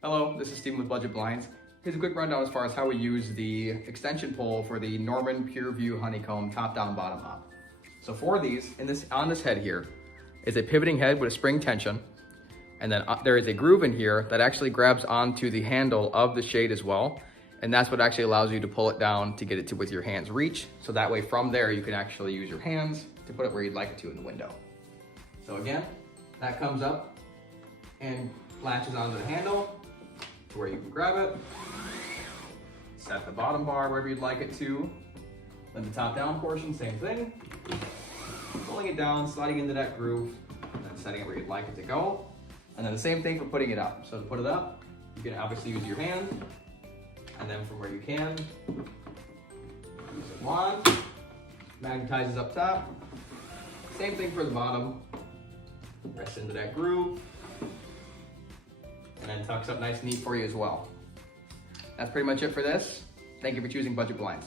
Hello, this is Steven with Budget Blinds. Here's a quick rundown as far as how we use the extension pole for the Norman PureVu Honeycomb top down bottom up. So for these, on this head here is a pivoting head with a spring tension, and then there is a groove in here that actually grabs onto the handle of the shade as well, and that's what actually allows you to pull it down to get it to with your hands reach. So that way from there you can actually use your hands to put it where you'd like it to in the window. So again, that comes up and latches onto the handle to where you can grab it, set the bottom bar wherever you'd like it to. Then the top down portion, same thing. Pulling it down, sliding into that groove, and then setting it where you'd like it to go. And then the same thing for putting it up. So to put it up, you can obviously use your hand, and then from where you can, use a wand, magnetizes up top. Same thing for the bottom, rests into that groove, and then tucks up nice and neat for you as well. That's pretty much it for this. Thank you for choosing Budget Blinds.